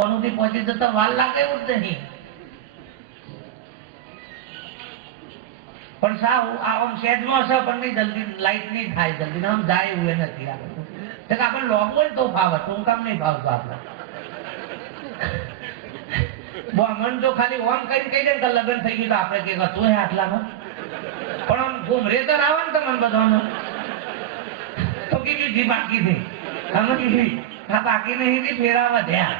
કોનુંથી પહોંચી જતા વાર લાગે એવું જ નહીં. પણ સાવ આમ શેડમાં છે પણ નહીં જલ્દી લાઈટ નહીં થાય જલ્દી આમ જાય એવું એ નથી આપણે આપણે લોંગ હોય તો ફાવે ટૂંકામ નહીં ફાવતું આપણે. મન જો ખાલી ઓમ કરીને કહી દે કે લગ્ન થઈ ગયું તો આપણે કે તું હે આટલામાં પણ આમ ઘૂમરે તો આવે ને તમને બધાનું તો કેવી જી બાકી થઈ સમજી બાકી નહીં ફેરા વધ્યા.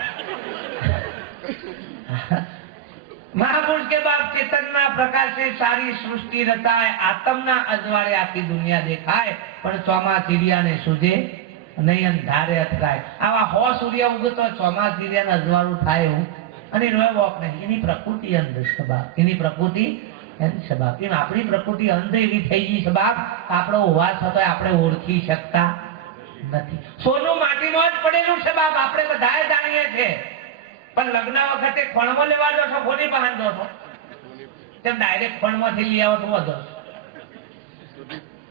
महापुरुष के बाद चेतन ना प्रकाश से सारी सृष्टि रचाए आत्म ना अजवाड़े आखी दुनिया देखाय पण चौमा चिड़िया ने सूझे नहीं अंधारे अटकाय. आवा हो सूर्य उगतो चौमा चिड़िया ने अजवाड़ू थाय हूं અને રોય વોક નહીં એની પ્રકૃતિ અંધ સ્વભાવ એની પ્રકૃતિ અંધ સ્વભાવ એમ આપણી પ્રકૃતિ અંધ એવી થઈ ગઈ સ્વભાવ આપણો હોવા છતાં આપણે ઓળખી શકતા નથી. સોનું માટીમાં જ પડેલું છે બાપ આપણે બધાએ જાણીએ છીએ પણ લગ્ન વખતે ખોણમાં લેવા દો છો કોની બહાન દો છો તેમ ડાયરેક્ટ ખોણમાંથી લઈ આવો તો વધો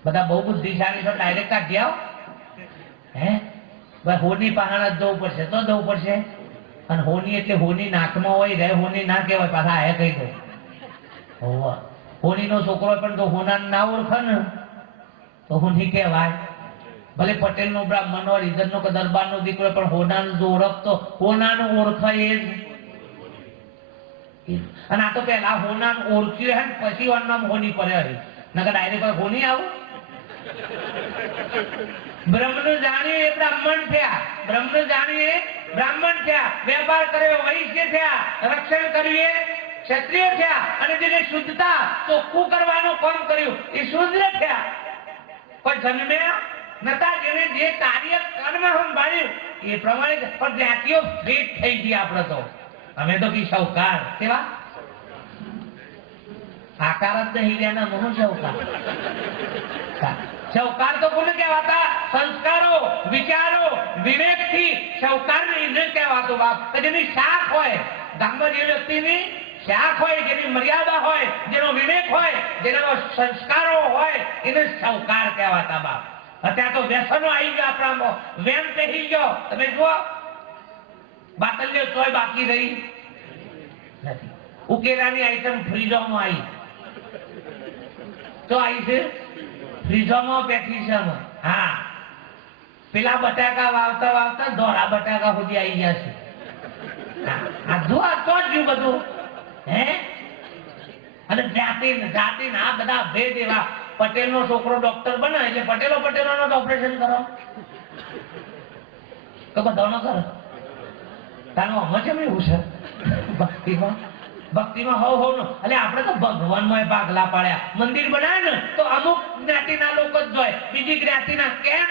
બધા બહુ બુદ્ધિશાળી છો ડાયરેક્ટ કાઢી આવો હે ભાઈ હોની પહાણ જ જવું પડશે તો જવું પડશે અને હોની એટલે હોની નાકમાં હોય રે હોની ના કહેવાય પાછા આ કહી દો હોવા હોની નો છોકરો પણ તો હોના ના ઓળખે ને તો હોની કહેવાય. ભલે પટેલ નો બ્રાહ્મણ હોય ઇજ્જત નો કે દરબાર નો દીકરો પણ હોનાનું જો ઓળખતો હોનાનું ઓળખાય એ જ. અને આ તો પેલા હોનાનું ઓળખ્યું હે પછી નામ હોની પડે હરી નકર ડાયરેક્ટ હોની આવું. બ્રહ્મનું જાણીએ એ બ્રાહ્મણ થયા બ્રહ્મનું જાણીએ બ્રાહ્મણ થયા વેપાર કર્યો વૈશ્ય થયા રક્ષણ કરીએ ક્ષત્રિય થયા અને જેને શુદ્ધતા ચોખ્ખું કરવાનું કામ કર્યું એ શુદ્ર થયા. પણ જન્મ્યા નતા જેને જે કાર્ય કર્મ સંભાળ્યું એ પ્રમાણે પણ જ્ઞાતિઓ ફેટ થઈ ગઈ. આપણે તો અમે તો કી સૌકાર કેવા આકાર જ નહીં રહ્યા મોહ સૌકાર. સૌકાર તો કોને કહેવાતા સંસ્કારો વિચારો વિવેક થી સૌકાર ને કહેવાતો બાપ જેની શાખ હોય ગામમાં જે વ્યક્તિની શાખ હોય જેની મર્યાદા હોય જેનો વિવેક હોય જેના સંસ્કારો હોય એને સૌકાર કહેવાતા બાપ. અત્યારે તો વ્યસનો આવી ગયા આપણામાં વેમ પહેરી ગયો તમે જુઓ બાટલીઓ તોય બાકી રહી નથી. ઉકેલાની આઈટમ ફ્રીજોમાં આવી તો આવી છે ફ્રીજોમાં પેટી છે હા પેલા બટાકા વાવતા વાવતા દોરા બટાકા સુધી આવી ગયા છે. આ જો આ તો જ બધું હે અને જાતિ જાતિ આ બધા ભેદ એવા પટેલ નો છોકરો ડોક્ટર બને એટલે પટેલો નો ઓપરેશન કરો તો બધાનો કરો તાનો મજમ એવું છે ભક્તિમાં હોવ નો એટલે આપણે તો ભગવાનમાં ભાગલા પાડ્યા. મંદિર બનાવે ને તો અમુક જ્ઞાતિના લોકો જ જોય બીજી જ્ઞાતિના કેમ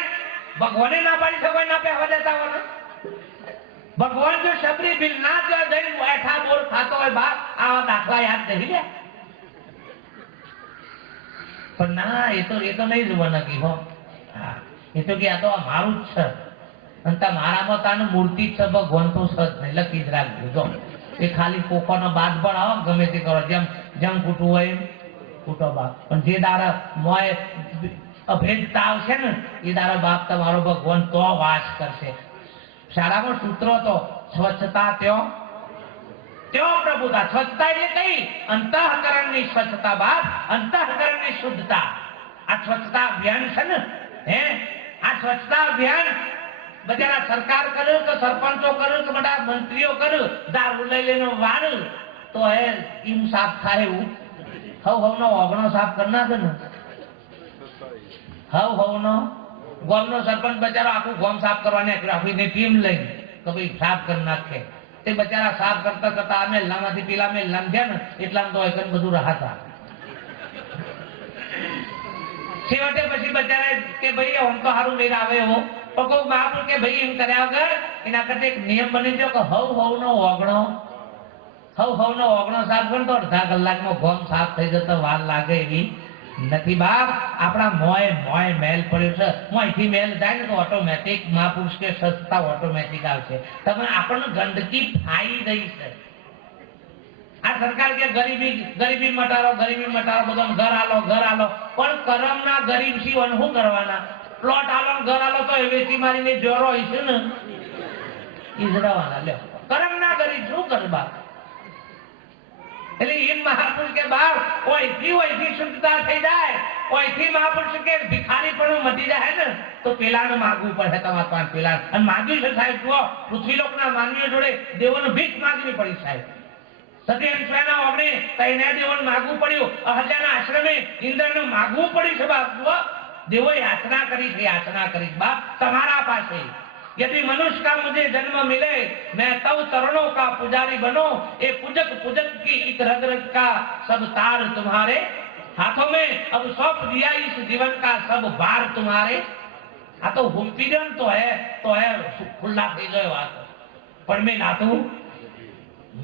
ભગવાને ના પાડી શકો ના પહેવા દેતા હોય. ભગવાન જો શબરી બિલ ના જોય દઈ બેઠા બોર ખાતો હોય બાપ આવા દાખલા યાદ નહીં લે પણ ના એ તો નહીં જોવાના કી હો હા એ તો કે આ તો મારું જ છે અને તમારામાં તાનું મૂર્તિ જ છે ભગવાન તો છે જ નહીં લખી જ રાખજો જો એ ખાલી કોકોનો બાદ પણ આવો ગમે તે કરો જેમ જેમ કૂટવું હોય એમ કૂટો બાપ પણ જે દારા મોય અભેદતા આવશે ને એ દારા બાપ તમારો ભગવાન તો વાસ કરશે. શાળામાં સૂત્રો તો સ્વચ્છતા ત્યો પ્રભુતા. સ્વચ્છતા એટલે કઈ અંતઃકરણની સ્વચ્છતા બાપ અંતઃકરણની શુદ્ધતા. આ સ્વચ્છતા અભિયાન છે ને હે આ સ્વચ્છતા અભિયાન બધા સરકાર કર્યું કે સરપંચો કર્યું કે બધા મંત્રીઓ કર્યું દારૂ લઈ લઈને વાળ્યું તો હે ઈમ સાફ થાય એવું હવ નો ઓગણો સાફ કરી નાખે ને હવ નો ગોમનો સરપંચ બચારો આખું ગોમ સાફ કરવાની આખી ટીમ લઈને તો ભાઈ સાફ કરી નાખે તે બચારા સાફ કરતા કરતા આ મેલ્લામાંથી પેલા મેલ્લામાં ગયા ને એટલામાં તો એકન બધું રાહતા. છેવટે પછી બચારા કે ભાઈ આમ તો સારું લઈને આવે એવો પણ કોઈ બાપ કે ભાઈ એમ કર્યા વગર એના કરતા એક નિયમ બની ગયો કે હવ નો ઓગણો સાફ કરો તો અડધા કલાકમાં ગોમ સાફ થઈ જતો વાર લાગે એવી નથી બાપ. આપણા મોય મેલ પડ્યો છે મોયથી મેલ જાય ને તો ઓટોમેટિક મહાપુરુષ કે સસ્તા ઓટોમેટિક આવશે. તમે આપણને ગંદકી ફાઈ રહી છે. આ સરકાર કે ગરીબી મટાડો બધા ઘર આલો પણ કરમના ગરીબ સિવાય શું કરવાના પ્લોટ આલો ઘર આલો તો વેચી મારીને જોરો હોય છે ને ઈજરાવાના લ્યો કર્મ ના કરી શું કર બાપ? એટલે એમ મહાપુરુષ કે બાપ ઓયથી શુદ્ધતા થઈ જાય, ઓયથી મહાપુરુષ કે ભિખારી પણ મટી જાય ને તો પેલાને માગવું પડે તમારે પાંચ પેલા. અને માગ્યું છે સાહેબ, જુઓ પૃથ્વીલોકના માનવીઓ જોડે દેવોને ભીખ માગવી પડી સાહેબ. સતી અંશના ઓગણે તઈને દેવોને માગવું પડ્યું, અહલ્યાના આશ્રમે ઇન્દ્રને માગવું પડ્યું છે બાપ. જુઓ દેવો યાચના કરી છે, યાચના કરી બાપ તમારા પાસે. यदि मनुष्य का मुझे जन्म मिले मैं तब चरणों का पुजारी बनो, ये पूजक पूजक की एक रग रग का सब तार तुम्हारे हाथों में, अब सौंप दिया इस जीवन का सब भार तुम्हारे. आ तो हुम्पीजन तो है खुला થઈ ગયો વાત. પણ મેં નાતું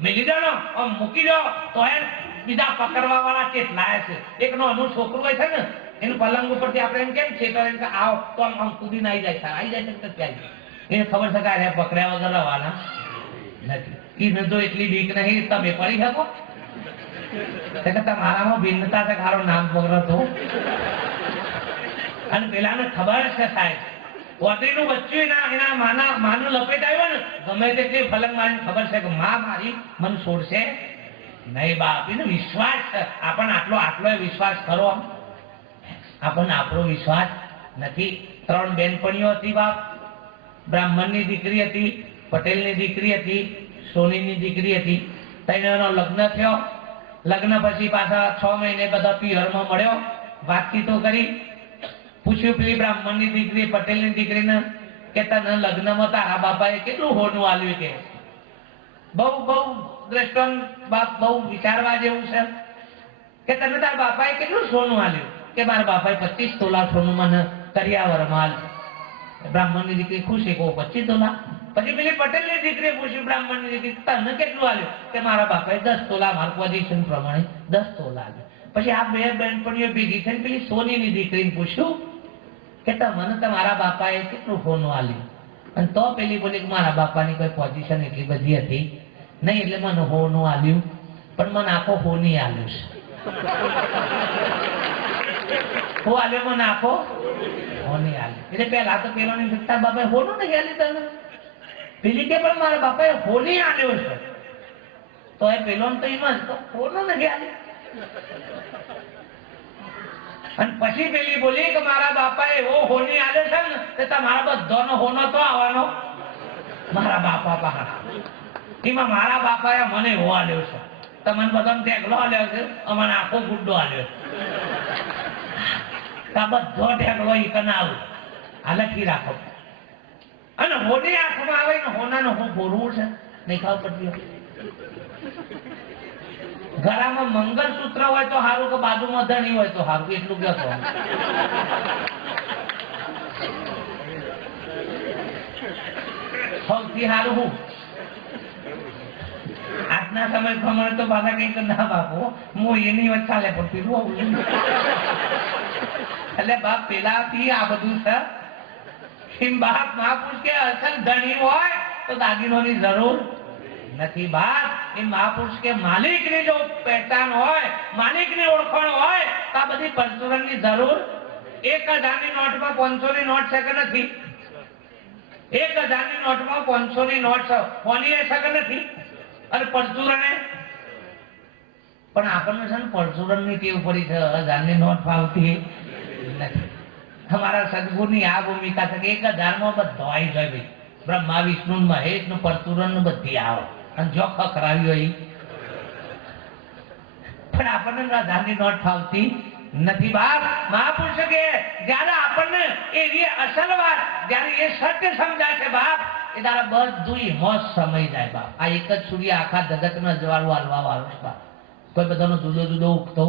મિલી જાણો આમ મૂકી દો તો હે બીજા પકડવા વાળા કેટલા છે. એકનો અનુ છોકરો હોય છે ને એનું પલંગ ઉપરથી આપણે એમ કેમ છે તો એમ કે આવ તો આમ કૂદીને આવી જાય છે તો ક્યાં એને ખબર છે કે આ પકડ્યા વગર રહેવાના નથી. એ જો એટલી બીક નહીં તમે પડી શકો કે તમારામાં ભિન્નતા છે ખારો નામ પકડતો. અને પેલાને ખબર છે સાહેબ ઓતરીનું બચ્ચું એના માનું લપેટ આવ્યો ને ગમે તે ફલંગ મારીને ખબર છે કે માં મારી મન છોડશે નહીં બાપ. એનો વિશ્વાસ છે. આપણને આટલો વિશ્વાસ ખરો? આપણને આપણો વિશ્વાસ નથી. 3 બેનપણીઓ હતી બાપ. બ્રાહ્મણની દીકરી હતી, પટેલની દીકરી હતી, સોનીની દીકરી હતી. ત્રણેયનો લગ્ન થયો. લગ્ન પછી પાછા 6 મહિને બધા પિયરમાં મળ્યો, વાતચીતો કરી. પૂછ્યું પેલી બ્રાહ્મણની દીકરી પટેલની દીકરીને કે તને લગ્નમાં તારા બાપાએ કેટલું હોનું આલ્યું? કે બહુ દ્રષ્ટાંત બાપ બહુ વિચારવા જેવું છે કે તને તારા બાપાએ કેટલું સોનું આલ્યું? કે મારા બાપાએ 25 તોલા સોનું મને કરિયાવરમાં આલ્યું. બ્રાહ્મણની દીકરી ખુશી કહો 25 તોલા. પછી પેલી પટેલની દીકરીએ પૂછ્યું બ્રાહ્મણની દીકરી તને કેટલું આલ્યું? કે મારા બાપાએ 10 તોલા મારા પોઝિશન પ્રમાણે 10 તોલા આલ્યું. પછી આ બે બહેનપણીઓ ભેગી થઈને પેલી સોનીની દીકરીને પૂછ્યું કે તમને તમારા બાપાએ કેટલું સોનું આલ્યું? અને તો પેલી બોલી કે મારા બાપાની કોઈ પોઝિશન એટલી બધી હતી નહીં એટલે મને સોનું આલ્યું, પણ મને આખો સોની આલ્યું છે. હું આલ્યો મને આખો સોની આલ્યું. એટલે પેલા તો પેલોની સત્તા બાપાએ સોનું નહીં આલ્યું તને. પેલી કે પણ મારા બાપાએ સોની આલ્યો છે. તો એ પેલો તો એમ જ તો સોનું નહીં આલ્યું. અને પછી પેલી બોલી કે મારા બાપાએ એવો હોની આલે છે ને તે તમારા બધાનો હોનો તો આવવાનો મારા બાપા પાસે. એમાં મારા બાપાએ મને એવો આલ્યો છે, તમને બધાને ઢેકલો આલ્યો છે, અમને આખો ગુડ્ડો આલ્યો છે. આ બધો ઢેકલો ઈ કને આવું આ લખી રાખો. અને હોની હાથમાં આવે ને હોનાનો હું બોલવું છે નહીં ખબર પડતી. ઘરમાં મંગળસૂત્ર હોય તો સારું કે બાજુમાં ધણી હોય તો સારું, એટલું કહેતો. સૌથી સારું હું આજના સમય પ્રમાણે તો બાધા કઈક ના બાપો હું એની વચ્ચે ચાલે પડતી રહું. એટલે બાપ પેલાથી આ બધું છે. એમ બાપ મહાપુરુષ કે અસલ ધણી હોય તો દાગીનોની જરૂર નથી બાપ. એ મહાપુરુષ કે માલિકની જો પહેચાન હોય, માલિકની ઓળખાણ હોય તો આ બધી પરચુરણની જરૂર. 1000ની નોટમાં 500ની નોટ છે કે નથી? 1000ની નોટમાં 500ની નોટ છે, કોની છે કે નથી? અને પરચુરણે પણ આપણને છે ને પરચુરણની ટેવ પડી છે, 1000ની નોટ ફાવતી નથી. તમારા સદગુરુની આ ભૂમિકા છે કે 1000માં બધો આવી જાય ભાઈ. બ્રહ્મા વિષ્ણુ મહેશ નું પરચુરણ બધી આવે અને જો ખરાવી હોય પણ આપણને 1000ની નોટ ફાવતી નથી બાપ. મહાપુરુષ કે જયારે આપણને એવી અસલ વાત જયારે એ સત્ય સમજાય છે બાપ એ તારા બધું મોજ સમય જાય બાપ. આ એક જ સૂર્ય આખા જગતમાં જવાળું હાલવા વાળું છે બાપ. કોઈ બધાનો જુદો જુદો ઉગતો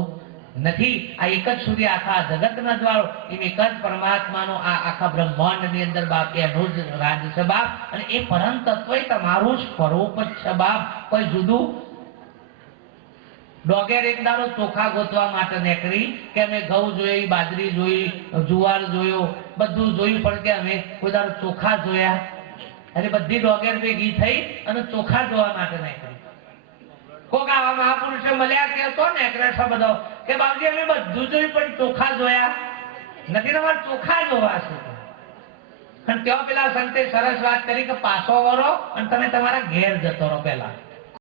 નથી. આ એક જ સૂર્ય આખા જગતના દ્વારો એમ એક જ પરમાત્માનો આ આખા બ્રહ્માંડની અંદર બાપ એનું જ રાજ છે બાપ. અને એ પરમ તત્વ તમારું સ્વરૂપ જ છે બાપ, કોઈ જુદું. ડોગેર એક દાડો ચોખા ગોતવા માટે નીકળી કે અમે ઘઉં જોઈ, બાજરી જોઈ, જુવાર જોયો, બધું જોયું પણ કે અમે કોઈ દાડો ચોખા જોયા. અને બધી ડોગેર ભેગી થઈ અને ચોખા જોવા માટે નીકળી. કોક આવા મહાપુરુષો મળ્યા કે તો નીકળે છે બધો કે બાપજી અમે બધું જોયું પણ ચોખા જોયા નથી. તમારે ચોખા જોવા છે અને ત્યાં પેલા સંતે સરસ વાત કરી કે પાછો વરો અને તમે તમારા ઘેર જતો રહો પેલા